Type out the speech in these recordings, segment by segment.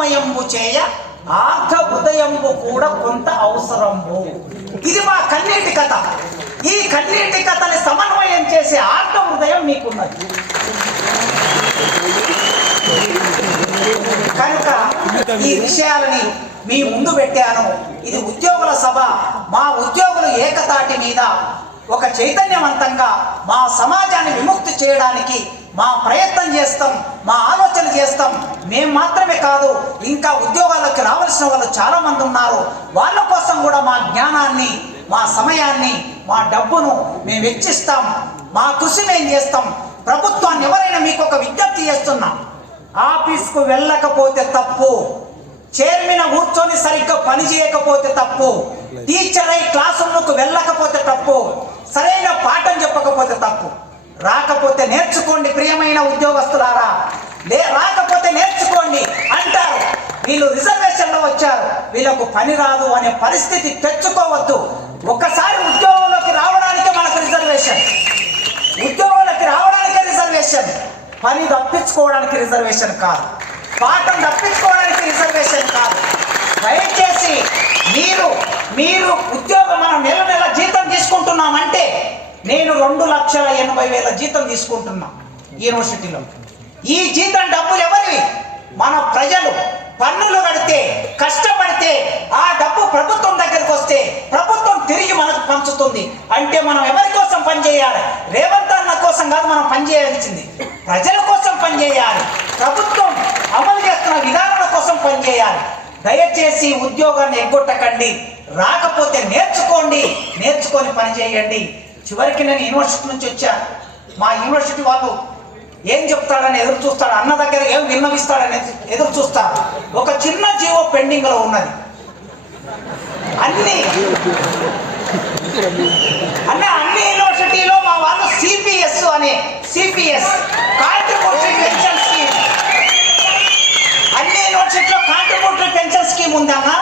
సమన్వయంబు చేయ ఆర్ధ హృదయంబు కూడా కొంత అవసరంబు. ఇది మా కన్నీటి కథ. ఈ కన్నీటి కథని సమన్వయం చేసే ఆర్ధ హృదయం మీకున్నది కనుక ఈ విషయాలని మీ ముందు పెట్టాను. ఇది ఉద్యోగుల సభ. మా ఉద్యోగులు ఏకతాటి మీద ఒక చైతన్యవంతంగా మా సమాజాన్ని విముక్తి చేయడానికి మా ప్రయత్నం చేస్తాం, మా ఆలోచన చేస్తాం. మేము మాత్రమే కాదు, ఇంకా ఉద్యోగాలకు రావాల్సిన వాళ్ళు చాలా మంది ఉన్నారు. వాళ్ళ కోసం కూడా మా జ్ఞానాన్ని, మా సమయాన్ని, మా డబ్బును మేము వెచ్చిస్తాం. మా కృషి మేము చేస్తాం. ప్రభుత్వాన్ని ఎవరైనా మీకు ఒక విజ్ఞప్తి చేస్తున్నాం, ఆఫీస్కు వెళ్ళకపోతే తప్పు, చైర్మన్ కూర్చొని సరిగ్గా పని చేయకపోతే తప్పు, టీచర్ అయి క్లాస్ రూమ్కు వెళ్ళకపోతే తప్పు, సరైన పాఠం చెప్పకపోతే తప్పు. రాకపోతే నేర్చుకోండి ప్రియమైన ఉద్యోగస్తులారా, రాకపోతే నేర్చుకోండి అంటారు. వీళ్ళు రిజర్వేషన్లో వచ్చారు, వీళ్ళకు పని రాదు అనే పరిస్థితి తెచ్చుకోవద్దు. ఒక్కసారి ఉద్యోగంలోకి రావడానికే మనకు రిజర్వేషన్, ఉద్యోగాలకి రావడానికే రిజర్వేషన్. పని తప్పించుకోవడానికి రిజర్వేషన్ కాదు, పాఠం తప్పించుకోవడానికి రిజర్వేషన్ కాదు. దయచేసి మీరు ఉద్యోగం మనం నెల నెల జీతం తీసుకుంటున్నామంటే, నేను 2,80,000 జీతం తీసుకుంటున్నా యూనివర్సిటీలో. ఈ జీతం డబ్బులు ఎవరివి? మన ప్రజలు పన్నులు కడితే, కష్టపడితే ఆ డబ్బు ప్రభుత్వం దగ్గరికి వస్తే ప్రభుత్వం తిరిగి మనకు పంచుతుంది. అంటే మనం ఎవరి కోసం పనిచేయాలి? రేవంత్ అన్న కోసం కాదు మనం పనిచేయాల్సింది, ప్రజల కోసం పనిచేయాలి. ప్రభుత్వం అమలు చేస్తున్న విధానాల కోసం పనిచేయాలి. దయచేసి ఉద్యోగాన్ని ఎగ్గొట్టకండి. రాకపోతే నేర్చుకోండి, నేర్చుకొని పని చేయండి. చివరికి నేను యూనివర్సిటీ నుంచి వచ్చాను. మా యూనివర్సిటీ వాళ్ళు ఏం చెప్తాడని ఎదురు చూస్తాడు, అన్న దగ్గర ఏం విన్నవిస్తాడని ఎదురు చూస్తాడు. ఒక చిన్న జీవో పెండింగ్లో ఉన్నది. అన్ని యూనివర్సిటీలో మా వాళ్ళు సిపిఎస్ అనే కాంట్రిబ్యూటరీ పెన్షన్ స్కీమ్, అన్ని యూనివర్సిటీలో కాంట్రిబ్యూటరీ పెన్షన్ స్కీమ్ ఉందన్నా.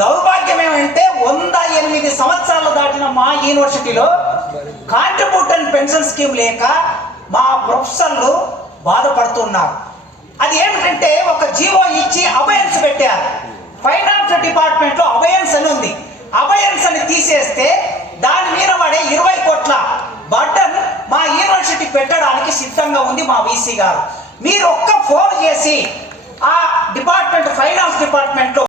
దౌర్భాగ్యం ఏమంటే 108 సంవత్సరాలు దాటిన మా యూనివర్సిటీలో కాంట్రిబ్యూటరీ పెన్షన్ స్కీమ్ లేక మా ప్రొఫెసర్లు బాధపడుతున్నారు. అది ఏమిటంటే ఒక జీవో ఇచ్చి అబయన్స్ పెట్టారు. ఫైనాన్స్ డిపార్ట్మెంట్లో అబయన్స్ అని ఉంది. అబయన్స్ అని తీసేస్తే దాని మీద పడే 20 కోట్ల బర్డన్ మా యూనివర్సిటీ పెట్టడానికి సిద్ధంగా ఉంది మా వీసీ గారు. మీరు ఒక్క ఫోన్ చేసి ఆ డిపార్ట్మెంట్, ఫైనాన్స్ డిపార్ట్మెంట్లో